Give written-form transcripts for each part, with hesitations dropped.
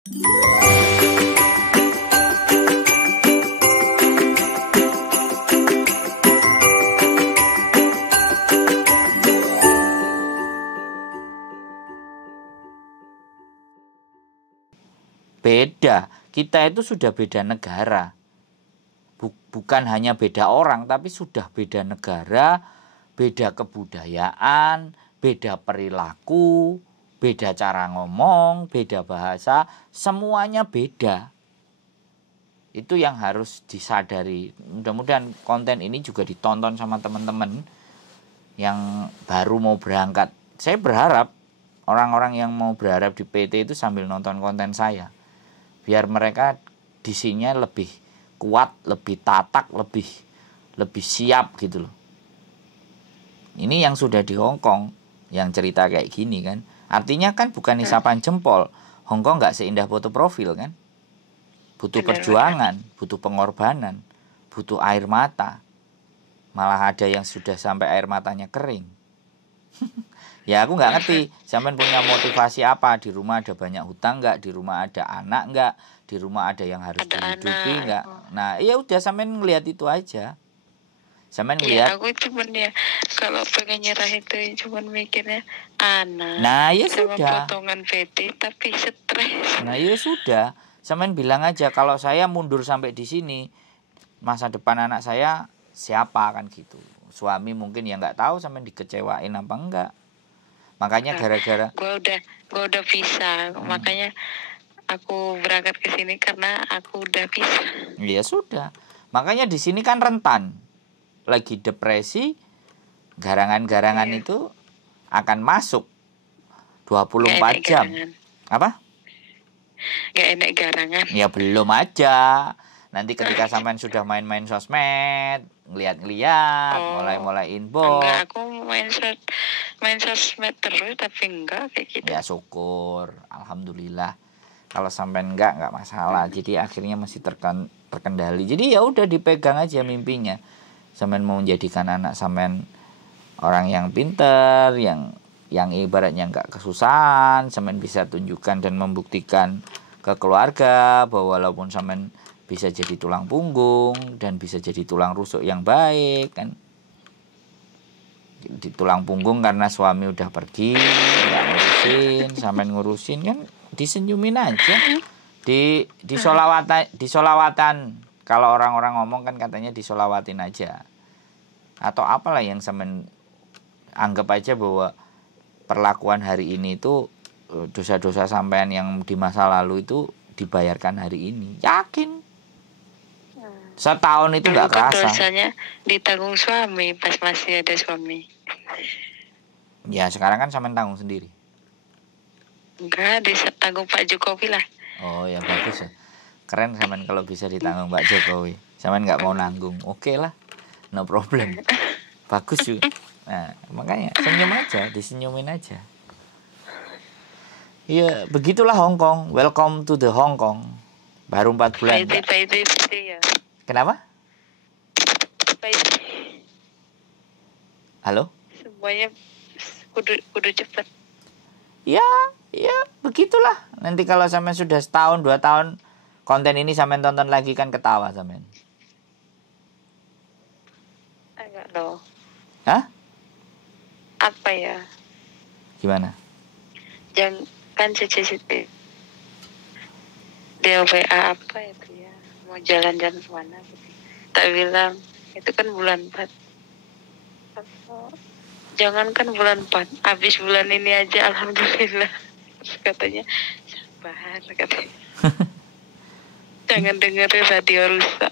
Beda, kita itu sudah beda negara. Bukan hanya beda orang, tapi sudah beda negara, beda kebudayaan, beda perilaku, beda cara ngomong, beda bahasa, semuanya beda. Itu yang harus disadari. Mudah-mudahan konten ini juga ditonton sama teman-teman yang baru mau berangkat. Saya berharap orang-orang yang mau berharap di PT itu sambil nonton konten saya. Biar mereka disinya lebih kuat, lebih tatak, lebih siap gitu loh. Ini yang sudah di Hong Kong, yang cerita kayak gini kan. Artinya kan bukan isapan jempol. Hong Kong nggak seindah foto profil kan. Butuh perjuangan, butuh pengorbanan, butuh air mata. Malah ada yang sudah sampai air matanya kering. Ya aku nggak ngerti, sampean punya motivasi apa? Di rumah ada banyak hutang nggak? Di rumah ada anak nggak? Di rumah ada yang harus dihidupi nggak? Nah ya udah sampean ngelihat itu aja. Sampean ngelihat. Ya aku cuman ya kalau pengen nyerah itu cuman mikirnya anak. Nah ya sama sudah. potongan PT tapi stres. Nah ya sudah. Sampean bilang aja kalau saya mundur sampai di sini, masa depan anak saya siapa kan gitu. Suami mungkin ya nggak tahu sampean dikecewain apa enggak. Makanya gara-gara gua udah bisa, makanya aku berangkat ke sini karena aku udah bisa. Ya sudah. Makanya di sini kan rentan. Lagi depresi, garangan-garangan itu akan masuk 24 jam. Garangan. Apa? Gak enak garangan. Ya belum aja. Nanti ketika sampean sudah main-main sosmed, ngeliat-ngeliat, mulai-mulai inbox. Enggak, aku main sosmed terus tapi enggak kayak gitu. Ya syukur, alhamdulillah. Kalau sampean enggak masalah. Jadi akhirnya masih terkendali. Jadi ya udah dipegang aja mimpinya. Sampean mau menjadikan anak sampean orang yang pinter, yang ibaratnya enggak kesusahan, sampean bisa tunjukkan dan membuktikan ke keluarga bahwa walaupun sampean bisa jadi tulang punggung dan bisa jadi tulang rusuk yang baik kan. Di tulang punggung karena suami udah pergi, nggak ngurusin, sampean ngurusin kan, disenyumin aja. Di solawatan kalau orang-orang ngomong kan katanya disolawatin aja. Atau apalah yang sampean anggap aja bahwa perlakuan hari ini itu dosa-dosa sampean yang di masa lalu itu dibayarkan hari ini. Yakin? Setahun itu nggak kerasa. Dosanya ditanggung suami pas masih ada suami. Ya sekarang kan sampean tanggung sendiri. Enggak, ditanggung Pak Jokowi lah. Oh ya bagus ya. Keren sampean kalau bisa ditanggung Pak Jokowi. Sampean nggak mau nanggung, oke lah, no problem. Bagus juga. Nah makanya senyum aja, disenyumin aja. Iya begitulah Hong Kong. Welcome to the Hong Kong. Baru 4 bulan. Ya. Kenapa? Halo? Semuanya kudu cepat. Ya begitulah. Nanti kalau sampean sudah setahun 2 tahun konten ini sampean tonton lagi kan ketawa sampean. Enggak loh. Hah? Apa ya? Gimana? Jangan kan Cici dia WA apa itu ya, mau jalan-jalan kemana gitu. Tak bilang itu kan bulan 4. Jangankan bulan 4, habis bulan ini aja alhamdulillah. Terus katanya sabar katanya. Jangan dengerin radio rusak.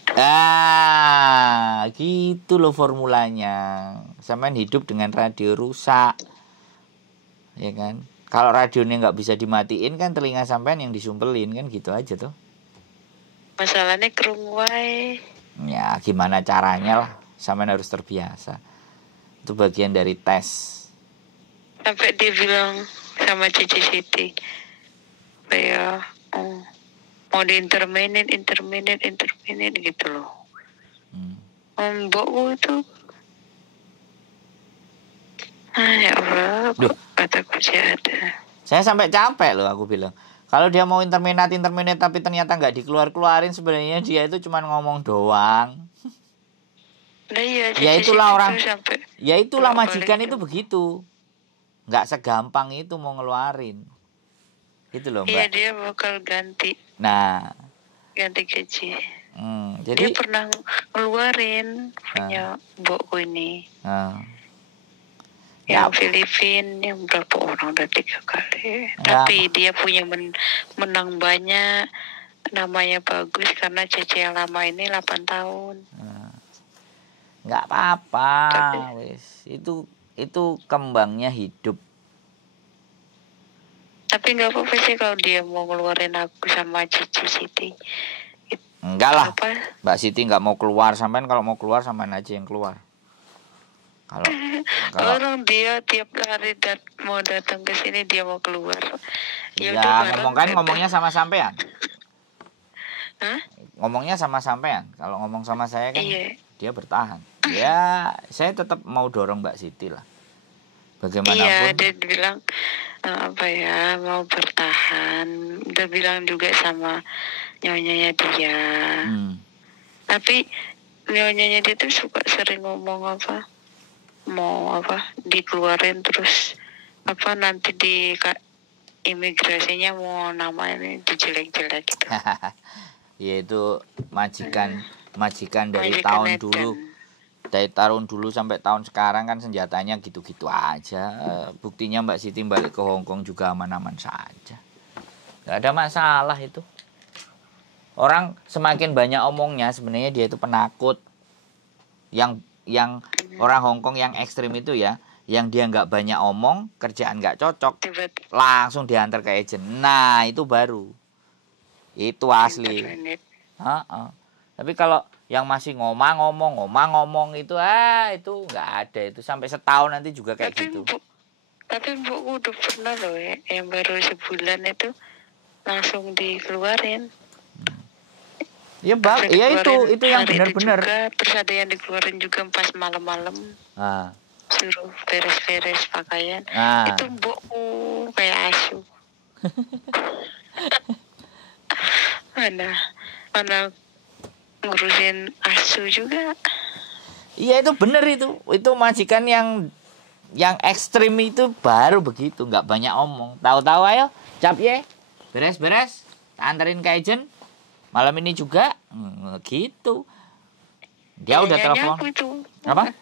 Gitu loh formulanya. Sampean hidup dengan radio rusak. Ya kan? Kalau radionya nggak bisa dimatiin kan telinga sampean yang disumpelin kan gitu aja tuh. Masalahnya kerungu wae. Ya gimana caranya lah. Sampean harus terbiasa. Itu bagian dari tes. Sampai dia bilang sama Cici Siti, kayak mau di interminate gitu loh. Mbokku itu ya Allah, kataku sih ada. Saya sampai capek loh aku bilang. Kalau dia mau interminate tapi ternyata nggak dikeluarin, sebenarnya dia itu cuma ngomong doang. Nah iya, Ya itulah orang, sampai ya itulah bolak-balik majikan itu tuh. begitu. Nggak segampang itu mau ngeluarin. Itu loh Iya, Mbak. dia bakal ganti Nah, gaji. Dia jadi pernah ngeluarin punya mbokku ini. Ya. Yang Filipin yang berapa orang, udah 3 kali. Ya. Tapi dia punya menang banyak, namanya bagus karena Cece yang lama ini 8 tahun. Nggak apa-apa, Tapi wis. Itu kembangnya hidup. Tapi nggak apa-apa sih kalau dia mau ngeluarin aku sama Cici Siti. Enggak lah, Apa? Mbak Siti nggak mau keluar. Sampean kalau mau keluar sampean aja yang keluar. Kalau Orang dia tiap hari mau datang ke sini dia mau keluar. Ya bareng, ngomongnya sama sampean. Hah? Ngomongnya sama sampean. Kalau ngomong sama saya kan dia bertahan. Ya, saya tetap mau dorong Mbak Siti lah. Bagaimanapun. Iya, dia bilang mau bertahan. Udah bilang juga sama nyonyanya dia. Tapi nyonyanya dia tuh suka sering ngomong mau dikeluarin, terus nanti di imigrasinya mau namanya dijelek-jelek gitu. Ya itu majikan dari tahun dulu. Dari tahun dulu sampai tahun sekarang kan senjatanya gitu-gitu aja. Buktinya Mbak Siti balik ke Hong Kong juga aman-aman saja. Gak ada masalah itu. Orang semakin banyak omongnya, sebenarnya dia itu penakut. Yang orang Hong Kong yang ekstrim itu ya, yang dia nggak banyak omong, kerjaan nggak cocok, langsung diantar ke agent. Nah itu baru, itu asli. Tapi kalau yang masih ngomong itu itu nggak ada, itu sampai setahun nanti juga kayak gitu. Tapi Mbokku udah pernah loh ya, yang baru sebulan itu langsung dikeluarin. Ya bang, ya itu yang benar-benar. Terus ada yang dikeluarin juga pas malam-malam. Suruh beres-beres pakaian. Itu Mbokku kayak asu. mana ngurusin asu juga. Iya itu benar itu majikan yang ekstrim itu baru begitu, nggak banyak omong. Tahu-tahu ayo cap ye, beres-beres, anterin ke agent. Malam ini juga gitu. Dia udah telepon. Apa?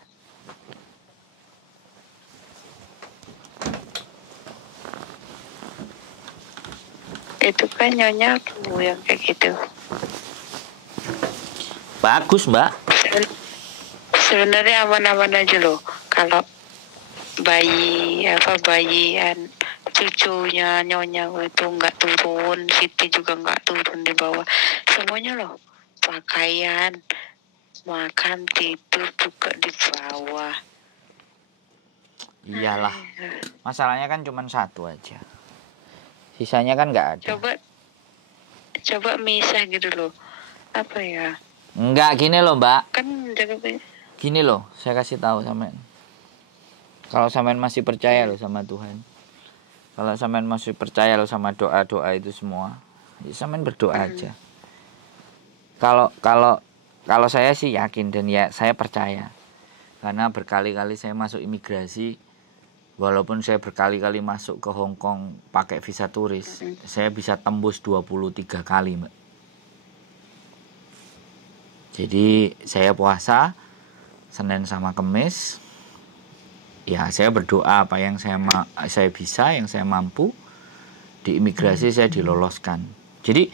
Itu kan nyonya aku yang kayak gitu. Bagus Mbak. Sebenarnya aman-aman aja loh. Kalau bayian cucunya nyonya itu nggak turun, Siti juga nggak turun di bawah, semuanya loh, pakaian, makan, tidur juga di bawah. Iyalah, masalahnya kan cuma satu aja, sisanya kan nggak ada. Coba misah gitu loh, Enggak, gini loh Mbak, kan gini loh, saya kasih tahu sampean. Kalau sampean masih percaya loh sama Tuhan, kalau sampean masih percaya loh sama doa-doa itu semua, ya sampean berdoa aja. Kalau saya sih yakin dan ya saya percaya, karena berkali-kali saya masuk imigrasi, walaupun saya berkali-kali masuk ke Hong Kong pakai visa turis, saya bisa tembus 23 kali Mbak. Jadi saya puasa Senin sama Kamis. Ya saya berdoa apa yang saya bisa, yang saya mampu, di imigrasi saya diloloskan. Jadi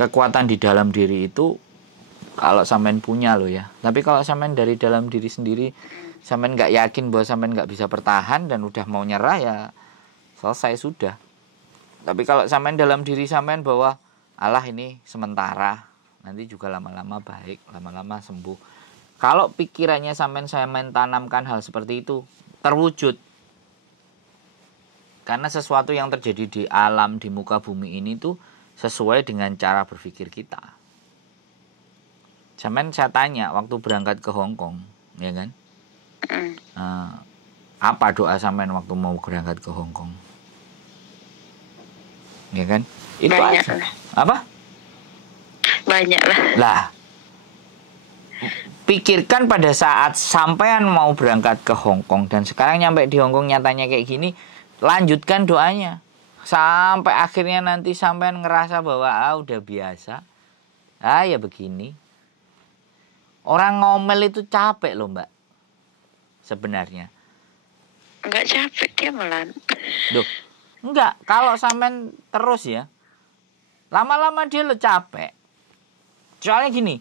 kekuatan di dalam diri itu kalau sampean punya loh ya. Tapi kalau sampean dari dalam diri sendiri, sampean nggak yakin bahwa sampean nggak bisa bertahan dan udah mau nyerah, ya selesai sudah. Tapi kalau sampean dalam diri sampean bahwa Allah ini sementara, nanti juga lama-lama baik, lama-lama sembuh. Kalau pikirannya sampean tanamkan hal seperti itu, terwujud. Karena sesuatu yang terjadi di alam, di muka bumi ini tuh sesuai dengan cara berpikir kita. Sampean saya tanya waktu berangkat ke Hong Kong, ya kan? Apa doa sampean waktu mau berangkat ke Hong Kong? Ya kan? Itu Banyak aja. lah. Apa? Banyak lah. Lah, pikirkan pada saat sampean mau berangkat ke Hong Kong dan sekarang nyampe di Hong Kong nyatanya kayak gini, lanjutkan doanya. Sampai akhirnya nanti sampean ngerasa bahwa udah biasa. Ya begini. Orang ngomel itu capek loh, Mbak. Sebenarnya. Enggak capek dia malah. Duh, enggak. Kalau sampean terus ya, lama-lama dia lo capek. Soalnya gini,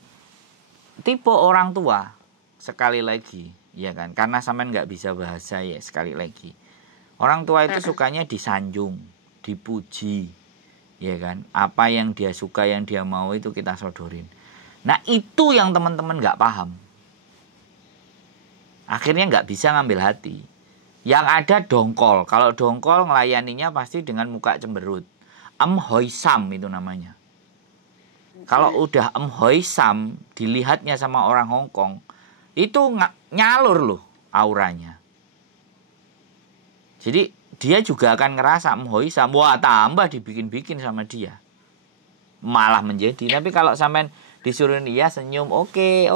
tipe orang tua, sekali lagi, ya kan? Karena sampean nggak bisa bahasa ya, sekali lagi. Orang tua itu sukanya disanjung, dipuji, ya kan? Apa yang dia suka, yang dia mau itu kita sodorin. Nah itu yang teman-teman nggak paham. Akhirnya nggak bisa ngambil hati. Yang ada dongkol. Kalau dongkol ngelayaninya pasti dengan muka cemberut. Hoisam itu namanya. Kalau udah Hoisam dilihatnya sama orang Hong Kong, itu nyalur loh auranya. Jadi dia juga akan ngerasa Hoisam, wah tambah dibikin-bikin sama dia. Malah menjadi. Tapi kalau sampean disuruh dia senyum, oke,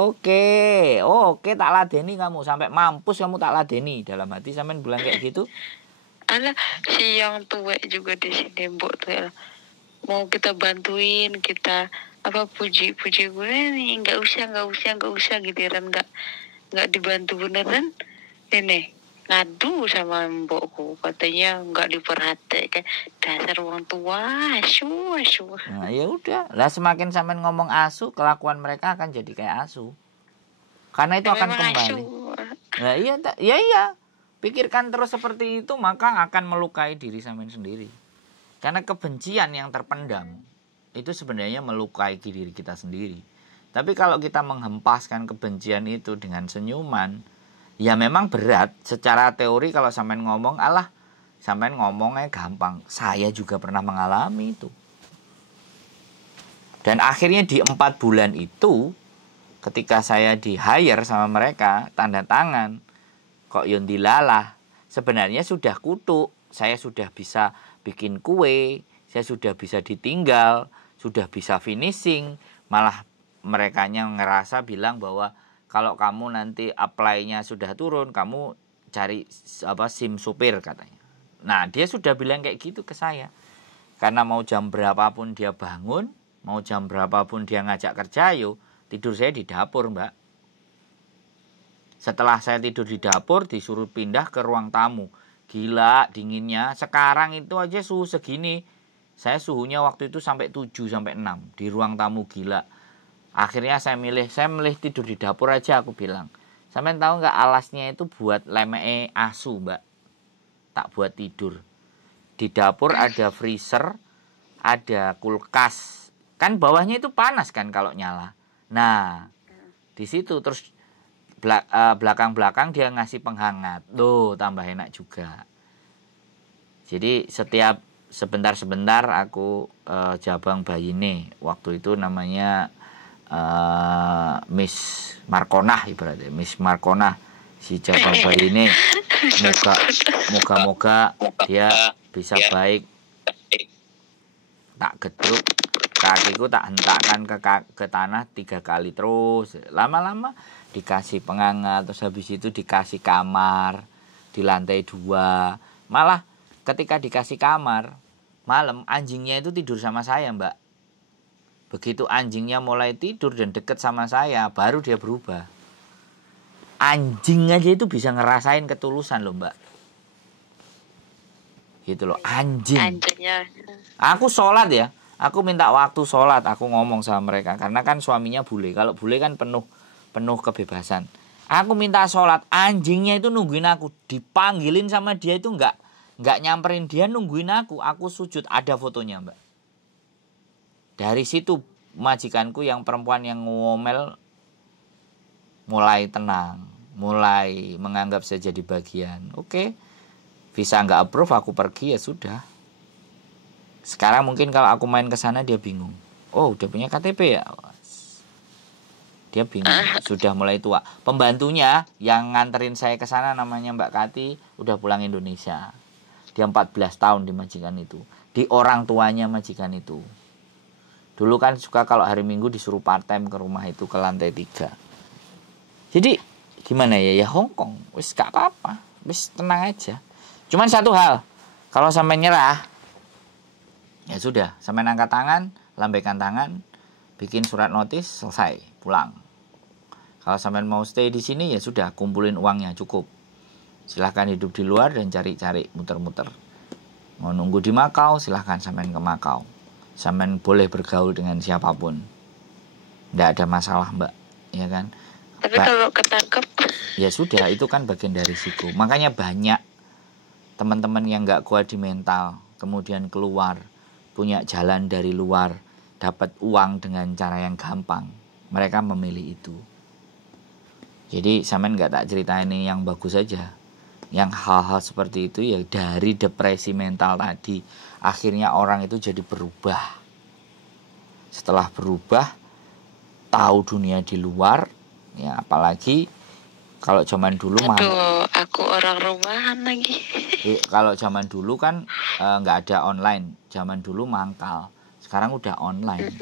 tak ladeni kamu sampai mampus, kamu tak ladeni. Dalam hati sampean bilang kayak gitu. Alah, si yang tua juga di sini, Mbok tuh ya. Mau kita bantuin, kita puji gue nih, nggak usah giliran nggak dibantu beneran. Ini ngadu sama mbokku, katanya nggak diperhatikan, dasar orang tua asu. Nah ya udah lah, semakin sampean ngomong asu, kelakuan mereka akan jadi kayak asu, karena itu akan kembali. Nah iya, pikirkan terus seperti itu, maka akan melukai diri sampean sendiri. Karena kebencian yang terpendam itu sebenarnya melukai diri kita sendiri. Tapi kalau kita menghempaskan kebencian itu dengan senyuman, ya memang berat. Secara teori kalau sampean ngomong, sampean ngomongnya gampang. Saya juga pernah mengalami itu. Dan akhirnya di 4 bulan itu, ketika saya di hire sama mereka, tanda tangan, kok yondilalah, sebenarnya sudah kutuk. Saya sudah bisa bikin kue, saya sudah bisa ditinggal, sudah bisa finishing. Malah merekanya ngerasa bilang bahwa kalau kamu nanti apply-nya sudah turun, kamu cari SIM supir katanya. Nah dia sudah bilang kayak gitu ke saya. Karena mau jam berapapun dia bangun, mau jam berapapun dia ngajak kerja, tidur saya di dapur, Mbak. Setelah saya tidur di dapur, disuruh pindah ke ruang tamu. Gila dinginnya. Sekarang itu aja suhu segini. Saya suhunya waktu itu sampai 7 sampai 6 di ruang tamu, gila. Akhirnya saya milih tidur di dapur aja, aku bilang. Sampean tahu nggak, alasnya itu buat lemee asu, Mbak. Tak buat tidur. Di dapur ada freezer, ada kulkas. Kan bawahnya itu panas kan kalau nyala. Nah, di situ terus belakang-belakang dia ngasih penghangat. Loh, tambah enak juga. Jadi setiap sebentar-sebentar aku jabang bayi nih. Waktu itu namanya Miss Markonah, ibaratnya Miss Markonah, si jabang bayi ini. Moga-moga dia bisa baik. Tak gedruk, kakiku tak hentakkan ke tanah 3 kali terus. Lama-lama dikasih penghangat, terus habis itu dikasih kamar di lantai 2. Malah ketika dikasih kamar malam, anjingnya itu tidur sama saya, Mbak. Begitu anjingnya mulai tidur dan deket sama saya, baru dia berubah. Anjing aja itu bisa ngerasain ketulusan loh, Mbak. Gitu loh, anjing. Anjingnya. Aku sholat ya, aku minta waktu sholat, aku ngomong sama mereka. Karena kan suaminya bule, kalau bule kan penuh kebebasan. Aku minta sholat, anjingnya itu nungguin aku. Dipanggilin sama dia itu nggak nyamperin dia, nungguin aku sujud, ada fotonya, Mbak. Dari situ majikanku yang perempuan yang ngomel mulai tenang, mulai menganggap saya jadi bagian. Oke, visa nggak approve, aku pergi, ya sudah. Sekarang mungkin kalau aku main ke sana dia bingung. Oh, udah punya KTP ya? Dia bingung, sudah mulai tua. Pembantunya yang nganterin saya ke sana namanya Mbak Kati, udah pulang Indonesia. Dia 14 tahun di majikan itu. di orang tuanya majikan itu. Dulu kan suka kalau hari Minggu disuruh part time ke rumah itu, ke lantai 3. Jadi gimana ya, ya Hongkong, wis gak apa-apa, wis tenang aja. Cuman satu hal, kalau sampai nyerah, ya sudah, sampai angkat tangan, lambaikan tangan, bikin surat notis, selesai, pulang. Kalau sampai mau stay di sini, ya sudah, kumpulin uangnya cukup. Silahkan hidup di luar dan cari-cari, muter-muter. Mau nunggu di Makau, silahkan sampai ke Makau. Sampai boleh bergaul dengan siapapun, nggak ada masalah Mbak, ya kan. Tapi kalau ketangkep, ya sudah, itu kan bagian dari risiko. Makanya banyak teman-teman yang nggak kuat di mental, kemudian keluar, punya jalan dari luar, dapat uang dengan cara yang gampang. Mereka memilih itu. Jadi sampean nggak tak ceritain ini yang bagus saja. Yang hal-hal seperti itu ya dari depresi mental tadi, akhirnya orang itu jadi berubah. Setelah berubah, tahu dunia di luar. Ya apalagi kalau zaman dulu aku orang rumahan lagi. Kalau zaman dulu kan nggak ada online. Zaman dulu mangkal. Sekarang udah online.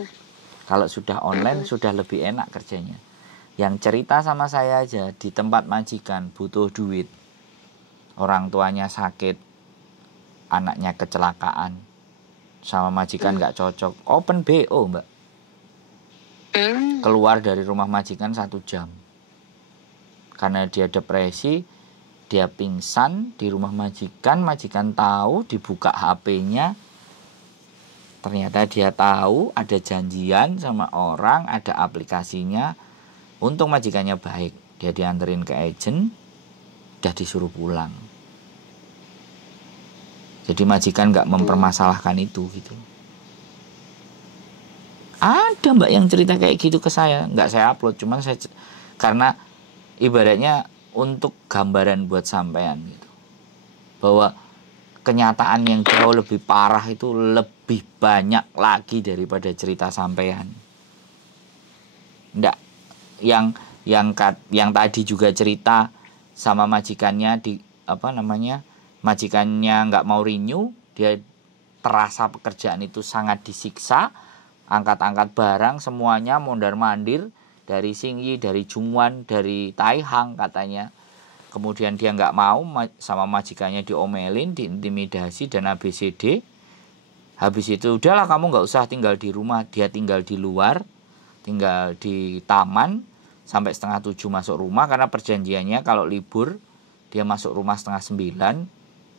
Kalau sudah online sudah lebih enak kerjanya. Yang cerita sama saya aja di tempat majikan butuh duit. Orang tuanya sakit, anaknya kecelakaan, sama majikan nggak cocok. Open BO Mbak. Keluar dari rumah majikan 1 jam. Karena dia depresi, dia pingsan di rumah majikan. Majikan tahu, dibuka HP-nya. Ternyata dia tahu ada janjian sama orang, ada aplikasinya. Untung majikannya baik. Dia dianterin ke agent, udah disuruh pulang. Jadi majikan nggak mempermasalahkan itu gitu. Ada Mbak yang cerita kayak gitu ke saya, nggak saya upload, cuman saya karena ibaratnya untuk gambaran buat sampean gitu, bahwa kenyataan yang jauh lebih parah itu lebih banyak lagi daripada cerita sampean. Nggak, yang tadi juga cerita sama majikannya majikannya nggak mau renew, dia terasa pekerjaan itu sangat disiksa. Angkat-angkat barang semuanya mondar-mandir dari Xingyi, dari Jungwan, dari Taihang katanya. Kemudian dia nggak mau, sama majikannya diomelin, diintimidasi dan ABCD. Habis itu udahlah kamu nggak usah tinggal di rumah. Dia tinggal di luar, tinggal di taman sampai 6:30 masuk rumah, karena perjanjiannya kalau libur dia masuk rumah 8:30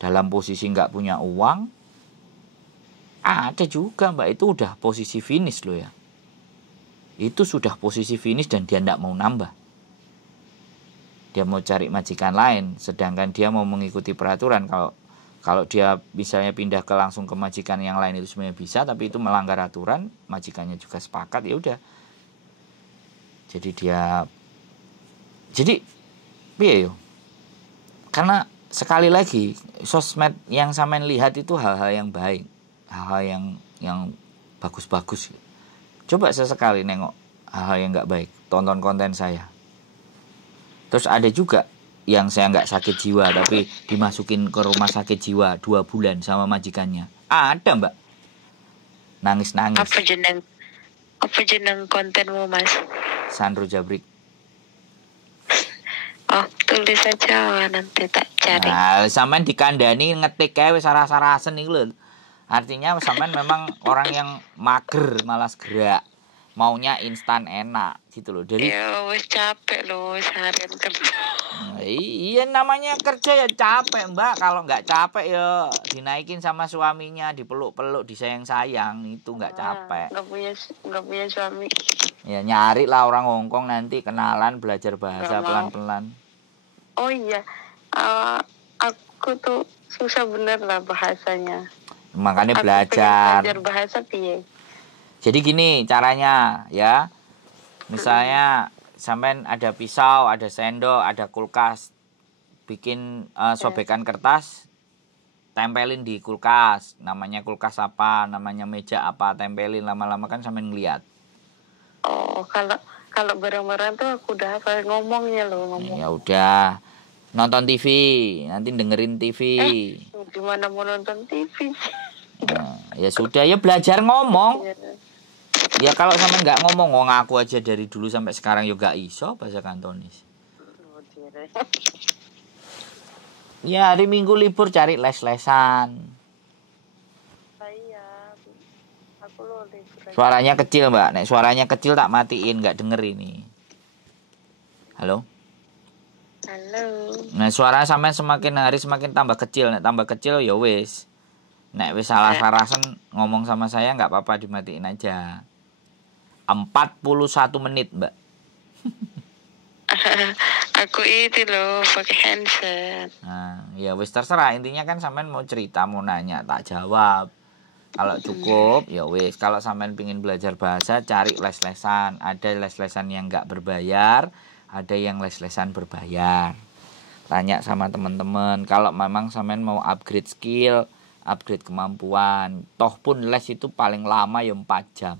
dalam posisi nggak punya uang. Ada juga Mbak, itu udah posisi finish loh ya. Itu sudah posisi finish dan dia tidak mau nambah. Dia mau cari majikan lain, sedangkan dia mau mengikuti peraturan. Kalau dia misalnya pindah langsung ke majikan yang lain itu sebenarnya bisa, tapi itu melanggar aturan, majikannya juga sepakat, ya udah. Jadi piye yo? Karena sekali lagi sosmed yang sampean lihat itu hal-hal yang baik, hal-hal yang bagus-bagus. Coba sesekali nengok hal-hal yang nggak baik, tonton konten saya. Terus ada juga yang saya nggak sakit jiwa tapi dimasukin ke rumah sakit jiwa 2 bulan sama majikannya. Ada Mbak, nangis-nangis. Apa jeneng kontenmu Mas? Sandro Jabrik. Oh, tulis aja nanti tak cari. Nah, sampean dikandani ngetik kae wis saras-sarasen iku lho. Artinya sampean memang orang yang mager, malas gerak. Maunya instan enak gitu loh. Dari ya wis capek loh seharian kerja. Iya, namanya kerja ya capek Mbak. Kalau nggak capek ya dinaikin sama suaminya, dipeluk-peluk, disayang-sayang, itu nggak capek. Nggak punya suami. Ya nyari lah orang Hongkong, nanti kenalan, belajar bahasa pelan-pelan. Oh iya, aku tuh susah bener lah bahasanya. Makanya belajar bahasa piye. Jadi gini caranya ya. Misalnya sampean ada pisau, ada sendok, ada kulkas. Bikin sobekan kertas, tempelin di kulkas. Namanya kulkas apa, namanya meja apa, tempelin, lama-lama kan sampean ngeliat. Oh, kalau barang-barang tuh aku udah hafal ngomongnya loh. Ya udah. Nonton TV, nanti dengerin TV. Gimana mau nonton TV? Nah, ya sudah, ya belajar ngomong. Ya kalau sampe nggak ngomong, ngaku aja dari dulu sampai sekarang yo gak iso bahasa Kantonis. Ya hari Minggu libur cari les-lesan. Suaranya kecil mbak, nek suaranya kecil tak matiin, nggak denger ini. Halo. Halo. Nah suara sampai semakin hari semakin tambah kecil, nek tambah kecil ya wis. Nek wis salah-salasan ngomong sama saya nggak apa-apa, dimatiin aja. 41 menit mbak. Aku itu loh pakai handset. Nah, ya wis terserah, intinya kan sampean mau cerita, mau nanya, tak jawab. Kalau cukup ya wis, kalau sampean pingin belajar bahasa cari les-lesan. Ada les-lesan yang nggak berbayar, ada yang les-lesan berbayar. Tanya sama teman-teman, kalau memang sampean mau upgrade skill, upgrade kemampuan, toh pun les itu paling lama ya 4 jam.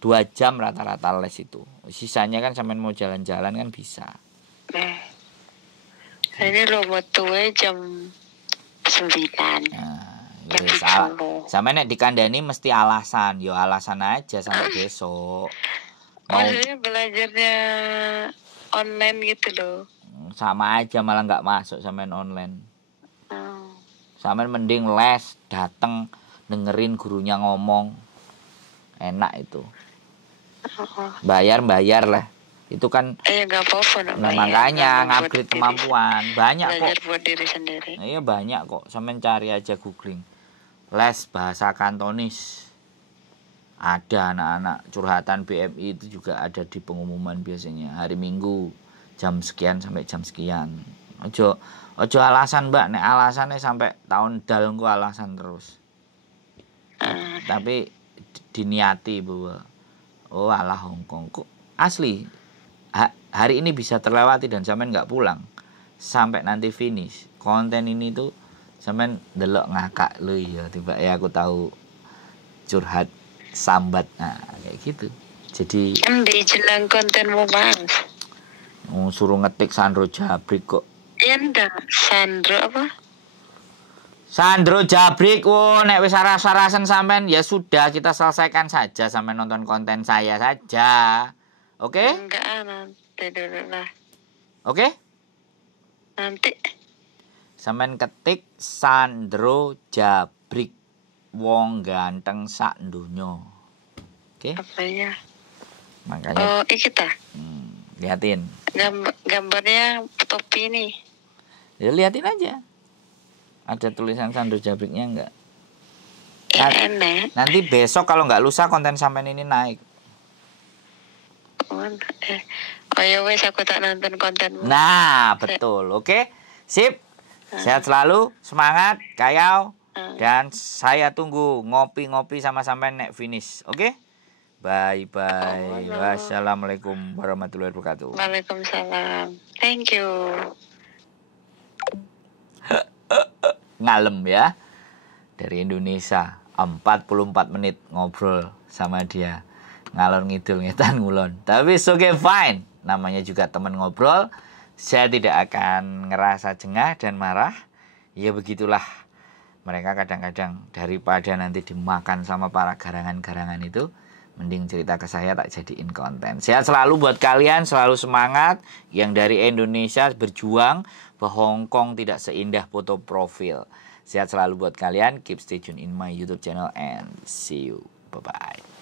2 jam rata-rata les itu. Sisanya kan sampean mau jalan-jalan kan bisa. Ini lo mau tuh jam 9. Nah, sampe nek dikandani mesti alasan. Yo alasan aja sampai besok. Maksudnya belajarnya online gitu loh. Sama aja malah nggak masuk sampean online. Sampean mending les, dateng dengerin gurunya ngomong. Enak itu. Bayar lah. Itu kan Gak apa-apa nah, makanya ngupgrade kemampuan. Banyak belajar kok. buat diri sendiri. Iya banyak kok. Sampean cari aja googling. Les bahasa Kantonis. Ada anak-anak curhatan BMI itu juga ada di pengumuman biasanya. Hari Minggu jam sekian sampai jam sekian. Ojo alasan mbak. Nek alasannya sampai tahun dal engko alasan terus. Tapi diniati bahwa alah Hongkong kok asli hari ini bisa terlewati dan sampean nggak pulang sampai nanti finish konten ini tuh sampean delok ngakak lu ya tiba ya aku tahu curhat sambat kayak gitu. Jadi di jelang kontenmu bang suruh ngetik Sandro Jabrik kok ya enggak Sandro apa Sandro Jabrik, nek wis saras-sarasen sampean ya sudah kita selesaikan saja sampai nonton konten saya saja. Oke? Enggak, nanti dulu lah. Oke? Nanti. Sampean ketik Sandro Jabrik, wong ganteng sak donya. Oke? Apa ya? Makanya. Oh, iki ta. Liatin. Gambarnya topi nih. Ya liatin aja. Ada tulisan Sandro Jabriknya enggak? Nanti besok kalau nggak lusa konten sampean ini naik. Oh ya wes aku tak nonton kontenmu. Nah betul, oke, sip. Sehat selalu, semangat, kayau, dan saya tunggu ngopi-ngopi sama sampean nek finish, oke? Bye. Wassalamualaikum warahmatullahi wabarakatuh. Waalaikumsalam. Thank you. Ngalem ya. Dari Indonesia 44 menit ngobrol sama dia. Ngalor ngidul ngetan ngulon. Tapi okay, fine. Namanya juga teman ngobrol. Saya tidak akan ngerasa jengah dan marah. Ya begitulah. Mereka kadang-kadang daripada nanti dimakan sama para garangan-garangan itu, mending cerita ke saya tak jadiin konten. Sehat selalu buat kalian, selalu semangat. Yang dari Indonesia berjuang bahwa Hong Kong tidak seindah foto profil. Sehat selalu buat kalian. Keep stay tune in my YouTube channel and see you. Bye-bye.